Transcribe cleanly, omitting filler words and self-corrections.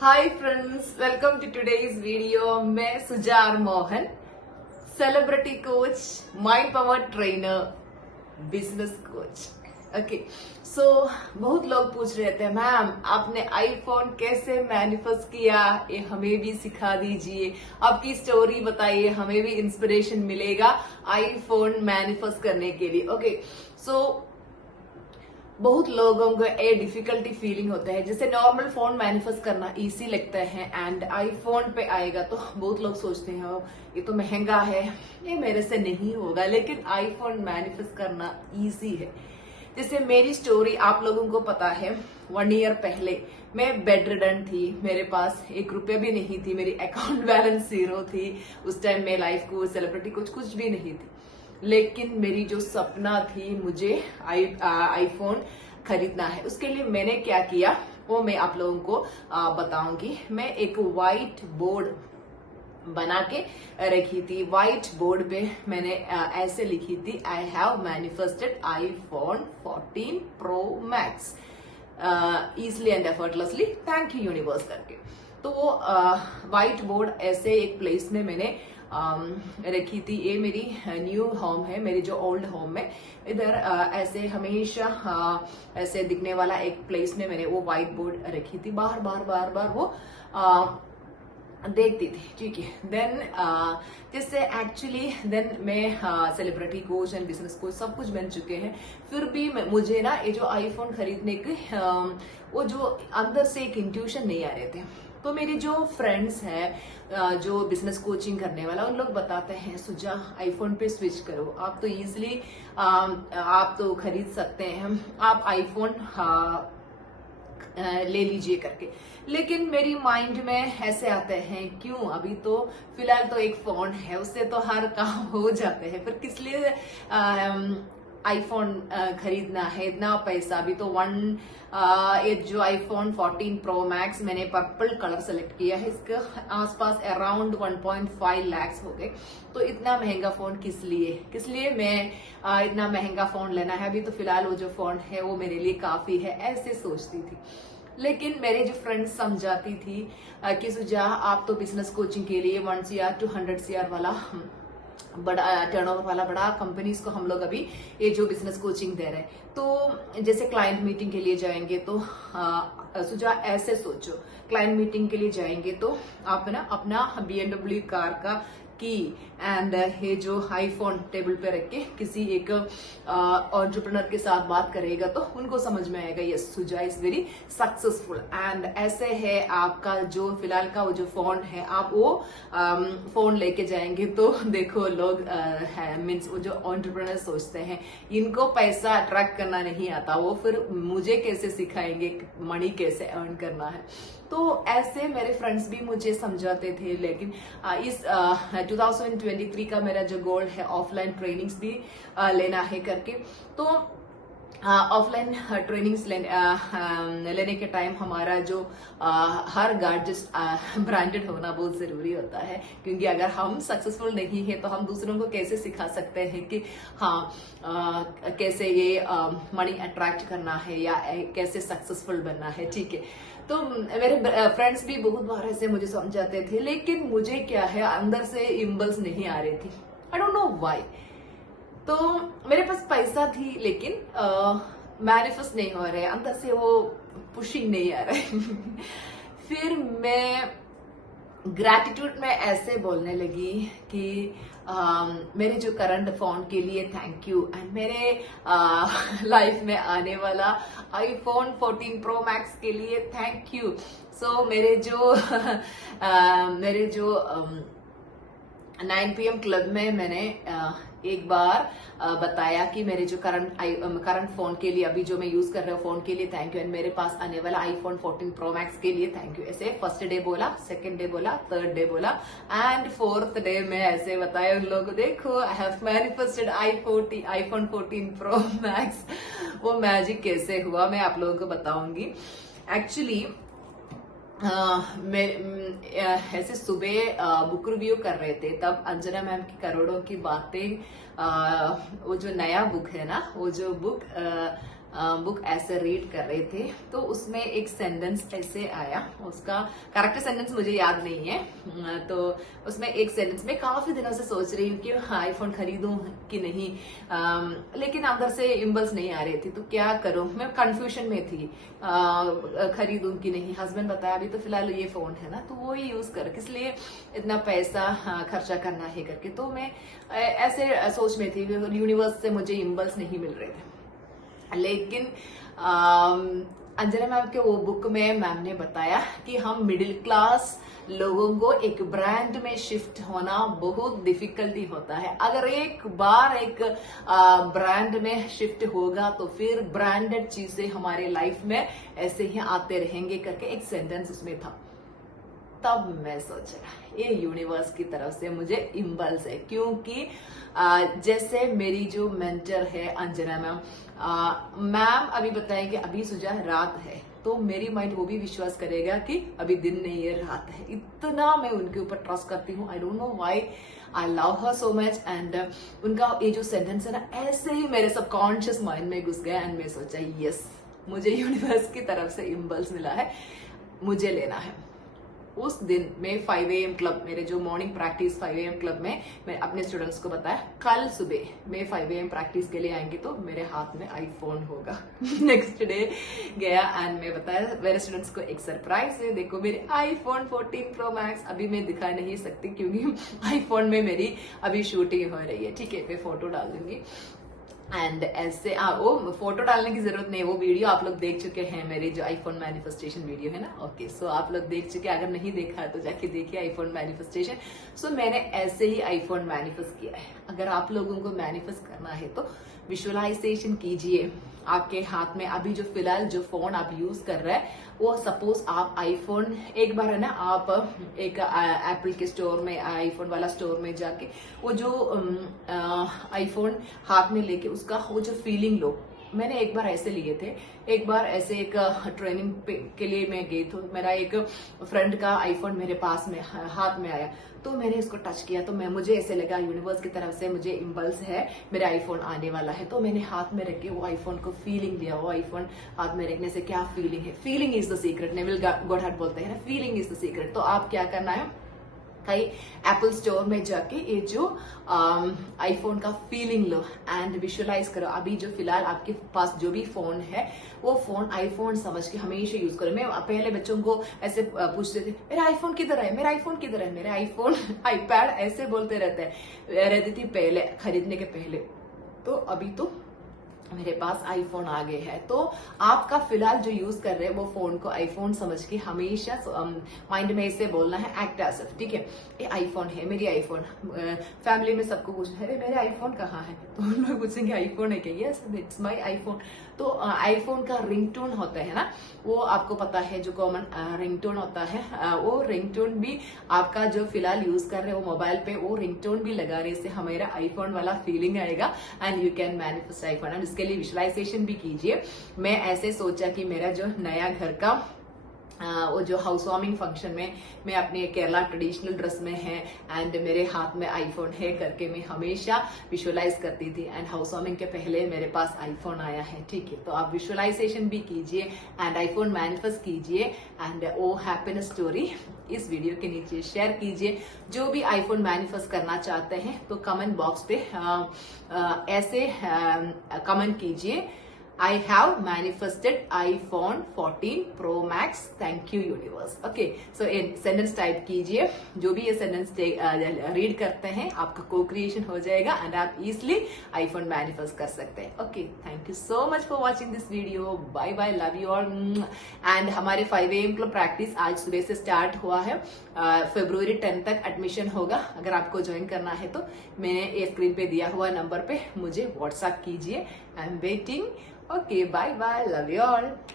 Hi friends, welcome to today's video. मैं Sujar Mohan, celebrity coach, mind power trainer, business coach. Okay, so बहुत लोग पूछ रहे थे मैम आपने आईफोन कैसे मैनिफेस्ट किया, ये हमें भी सिखा दीजिए, आपकी स्टोरी बताइए, हमें भी इंस्पिरेशन मिलेगा आईफोन मैनिफेस्ट करने के लिए। ओके, सो बहुत लोगों को ये डिफिकल्टी फीलिंग होता है, जैसे नॉर्मल फोन मैनिफेस्ट करना इजी लगता है एंड आईफोन पे आएगा तो बहुत लोग सोचते हैं ये तो महंगा है, ये मेरे से नहीं होगा, लेकिन आईफोन मैनिफेस्ट करना इजी है। जैसे मेरी स्टोरी आप लोगों को पता है, 1 ईयर पहले मैं बेड रिडन थी, मेरे पास 1 रुपया भी नहीं थी, मेरी अकाउंट बैलेंस 0 थी। उस टाइम मैं लाइफ को सेलिब्रिटी कुछ भी नहीं थी, लेकिन मेरी जो सपना थी मुझे आईफोन खरीदना है, उसके लिए मैंने क्या किया वो मैं आप लोगों को बताऊंगी। मैं एक व्हाइट बोर्ड बना के रखी थी। व्हाइट बोर्ड पे मैंने ऐसे लिखी थी, I have manifested iPhone 14 pro max easily and effortlessly, thank you universe करके। तो वो व्हाइट बोर्ड ऐसे एक प्लेस में मैंने रखी थी। ये मेरी न्यू होम है, मेरी जो ओल्ड होम है इधर ऐसे हमेशा ऐसे दिखने वाला एक प्लेस में मैंने वो व्हाइट बोर्ड रखी थी। बार बार वो देखती थी, ठीक है। देन जैसे एक्चुअली देन मैं celebrity coach and business coach सब कुछ बन चुके हैं, फिर भी मुझे ना ये जो आईफोन खरीदने के वो जो अंदर से एक इंट्यूशन नहीं आ रहे थे। तो मेरी जो फ्रेंड्स हैं जो बिजनेस कोचिंग करने वाला, उन लोग बताते हैं सुजा आईफोन पे स्विच करो, आप तो इजिली आप तो खरीद सकते हैं, आप आईफोन ले लीजिए करके। लेकिन मेरी माइंड में ऐसे आते हैं क्यों, अभी तो फिलहाल तो एक फोन है, उससे तो हर काम हो जाते हैं, फिर किस लिए आईफोन खरीदना है, इतना पैसा भी तो ये जो आईफोन 14 प्रो मैक्स मैंने पर्पल कलर सेलेक्ट किया है, इसके आसपास अराउंड 1.5 लाख हो गए। तो इतना महंगा फोन किस लिए मैं इतना महंगा फोन लेना है, अभी तो फिलहाल वो जो फोन है वो मेरे लिए काफी है, ऐसे सोचती थी। लेकिन मेरे जो फ्रेंड्स समझाती थी कि सुजा आप तो बिजनेस कोचिंग के लिए 1 CR to 100 CR वाला बड़ा टर्नओवर वाला बड़ा कंपनीज को हम लोग अभी ये जो बिजनेस कोचिंग दे रहे हैं, तो जैसे क्लाइंट मीटिंग के लिए जाएंगे तो सुझाव ऐसे सोचो, क्लाइंट मीटिंग के लिए जाएंगे तो आप ना अपना BMW कार का की एंड ये जो आईफोन टेबल पे रख के किसी एक एंटरप्रेन्योर के साथ बात करेगा तो उनको समझ में आएगा यस सुजा इज वेरी सक्सेसफुल। एंड ऐसे है आपका जो फिलहाल का वो जो फोन है, आप वो फोन लेके जाएंगे तो देखो लोग मीन्स वो जो एंटरप्रेन्योर सोचते हैं इनको पैसा अट्रैक्ट करना नहीं आता, वो फिर मुझे कैसे सिखाएंगे मनी कैसे अर्न करना है। तो ऐसे मेरे फ्रेंड्स भी मुझे समझाते थे। लेकिन इस 2023 का मेरा जो गोल है ऑफलाइन ट्रेनिंग्स भी लेना है करके, तो ऑफलाइन ट्रेनिंग्स लेने के टाइम हमारा जो हर गैजेट ब्रांडेड होना बहुत जरूरी होता है, क्योंकि अगर हम सक्सेसफुल नहीं है तो हम दूसरों को कैसे सिखा सकते हैं कि हाँ कैसे ये मनी अट्रैक्ट करना है या कैसे सक्सेसफुल बनना है, ठीक है। तो मेरे फ्रेंड्स भी बहुत बार ऐसे मुझे समझाते थे, लेकिन मुझे क्या है अंदर से इम्पल्स नहीं आ रही थी, आई डोंट नो व्हाई। तो मेरे पास पैसा थी लेकिन मैनिफेस्ट नहीं हो रहे, अंदर से वो पुशिंग नहीं आ रहा है। फिर मैं ग्रैटिट्यूड में ऐसे बोलने लगी कि मेरे जो करंट फोन के लिए थैंक यू एंड मेरे लाइफ में आने वाला आईफोन 14 प्रो मैक्स के लिए थैंक यू। सो मेरे जो 9 PM क्लब में मैंने एक बार बताया कि मेरे जो करंट फोन के लिए अभी जो मैं यूज कर रहा हूँ फोन के लिए थैंक यू एंड मेरे पास आने वाला आईफोन 14 प्रो मैक्स के लिए थैंक यू। ऐसे फर्स्ट डे बोला, सेकंड डे बोला, थर्ड डे बोला एंड फोर्थ डे में ऐसे बताया उन लोगों को, देखो I have manifested iPhone 14 pro max. वो मैजिक कैसे हुआ मैं आप लोगों को बताऊंगी। एक्चुअली ऐसे सुबह बुक रिव्यू कर रहे थे, तब अंजना मैम की करोड़ों की बातें वो जो नया बुक है ना, वो जो बुक बुक ऐसे रीड कर रहे थे, तो उसमें एक सेंटेंस ऐसे आया, उसका करेक्ट सेंटेंस मुझे याद नहीं है। तो उसमें एक सेंटेंस में काफी दिनों से सोच रही हूँ कि आईफोन खरीदूं कि नहीं, लेकिन अंदर से इम्पल्स नहीं आ रही थी, तो क्या करूं, मैं कंफ्यूजन में थी, खरीदूं कि नहीं। हस्बैंड बताया अभी तो फिलहाल ये फोन है ना, तो वो ही यूज कर, किस लिए इतना पैसा खर्चा करना है करके। तो मैं ऐसे सोच में थी, यूनिवर्स से मुझे इम्पल्स नहीं मिल रहे थे। लेकिन अंजना मैम के वो बुक में मैम ने बताया कि हम मिडिल क्लास लोगों को एक ब्रांड में शिफ्ट होना बहुत डिफिकल्टी होता है। अगर एक बार एक ब्रांड में शिफ्ट होगा तो फिर ब्रांडेड चीजें हमारे लाइफ में ऐसे ही आते रहेंगे करके एक सेंटेंस उसमें था। तब मैं सोचा ये यूनिवर्स की तरफ से मुझे इम्पल्स है, क्योंकि जैसे मेरी जो मेंटर है अंजना मैम अभी बताएं कि अभी सुजा रात है, तो मेरी माइंड वो भी विश्वास करेगा कि अभी दिन नहीं है रात है। इतना मैं उनके ऊपर ट्रस्ट करती हूँ। I don't know why, I love her so much. And उनका ये जो सेंटेंस है ना, ऐसे ही मेरे सबकॉन्शियस माइंड में घुस गया। एंड मैं सोचा यस, मुझे यूनिवर्स की तरफ से इम्पल्स मिला है, मुझे लेना है। उस दिन मैं 5 AM क्लब, मेरे जो मॉर्निंग प्रैक्टिस 5 AM क्लब में मैं अपने स्टूडेंट्स को बताया कल सुबह मैं 5 AM प्रैक्टिस के लिए आएंगे तो मेरे हाथ में आईफोन होगा। नेक्स्ट डे गया एंड मैं बताया मेरे स्टूडेंट्स को एक सरप्राइज है, देखो मेरे आईफोन 14 प्रो मैक्स। अभी मैं दिखा नहीं सकती क्योंकि आईफोन में मेरी अभी शूटिंग हो रही है, ठीक है, मैं फोटो डाल दूंगी। एंड ऐसे वो फोटो डालने की जरूरत नहीं, वो वीडियो आप लोग देख चुके हैं, मेरे जो आईफोन मैनिफेस्टेशन वीडियो है ना। ओके, सो आप लोग देख चुके, अगर नहीं देखा है तो जाके देखिए आईफोन मैनिफेस्टेशन। सो मैंने ऐसे ही आईफोन मैनिफेस्ट किया है। अगर आप लोगों को मैनिफेस्ट करना है तो विजुअलाइजेशन कीजिए। आपके हाथ में अभी जो फिलहाल जो फोन आप यूज कर रहे हैं, वो सपोज आप आईफोन एक बार है ना, आप एक एप्पल के स्टोर में, आईफोन वाला स्टोर में जाके वो जो आईफोन हाथ में लेके उसका वो जो फीलिंग लो। मैंने एक बार ऐसे लिए थे, एक बार ऐसे एक ट्रेनिंग के लिए मैं गई, तो मेरा एक फ्रेंड का आईफोन मेरे पास में हाथ में आया, तो मैंने इसको टच किया, तो मुझे ऐसे लगा यूनिवर्स की तरफ से मुझे इम्पल्स है, मेरा आईफोन आने वाला है। तो मैंने हाथ में रख के वो आईफोन को फीलिंग लिया। वो आईफोन हाथ में रखने से क्या फीलिंग है, feeling is the secret, Neville Goddard बोलते हैं ना, फीलिंग इज द सीक्रेट। तो आप क्या करना है, कहीं एप्पल स्टोर में जाके ये जो आईफोन का फीलिंग लो एंड विजुअलाइज करो। अभी जो फिलहाल आपके पास जो भी फोन है वो फोन आईफोन समझ के हमेशा यूज करो। मैं पहले बच्चों को ऐसे पूछते थे, मेरा आईफोन किधर है, मेरा आईफोन किधर है, मेरा आईफोन आईपैड, ऐसे बोलते रहती थी पहले खरीदने के पहले। तो अभी तो मेरे पास आईफोन आ गए हैं। तो आपका फिलहाल जो यूज कर रहे हैं वो फोन को आईफोन समझ के हमेशा माइंड में इसे बोलना है, एक्ट एज इफ, ठीक है, ये आईफोन है, मेरी आईफोन। फैमिली में सबको पूछना है मेरे आईफोन कहाँ है, तो उन लोग पूछेंगे आईफोन है क्या, यस इट्स माई आईफोन। तो आईफोन का रिंगटोन होता है ना, वो आपको पता है जो कॉमन रिंगटोन होता है, वो रिंगटोन भी आपका जो फिलहाल यूज कर रहे हो मोबाइल पे, वो रिंगटोन भी लगाने से हमारा आईफोन वाला फीलिंग आएगा and you can manifest iPhone. And इसके लिए विजुअलाइजेशन भी कीजिए। मैं ऐसे सोचा कि मेरा जो नया घर का वो जो हाउस वार्मिंग फंक्शन में मैं अपने केरला ट्रेडिशनल ड्रेस में है एंड मेरे हाथ में आईफोन है करके मैं हमेशा विजुअलाइज करती थी एंड हाउस वार्मिंग के पहले मेरे पास आईफोन आया है, ठीक है। तो आप विजुअलाइजेशन भी कीजिए एंड आईफोन मैनिफेस्ट कीजिए एंड वो हैप्पीनेस स्टोरी इस वीडियो के नीचे शेयर कीजिए। जो भी आईफोन मैनिफेस्ट करना चाहते हैं तो कमेंट बॉक्स पे ऐसे कमेंट कीजिए, I have manifested iPhone 14 Pro Max. Thank you universe. Okay, so sentence type कीजिए। जो भी ये सेंटेंस रीड करते हैं आपका को क्रिएशन हो जाएगा एंड आप इजिली आईफोन मैनिफेस्ट कर सकते हैं। Okay, thank you so much for watching this video. Bye bye, love you all. And हमारे 5 AM क्लब प्रैक्टिस आज सुबह से स्टार्ट हुआ है, February 10 तक एडमिशन होगा। अगर आपको ज्वाइन करना है तो मैंने ये स्क्रीन पे दिया हुआ नंबर पे मुझे व्हाट्सएप कीजिए। I am waiting. Okay, bye bye. Love you all.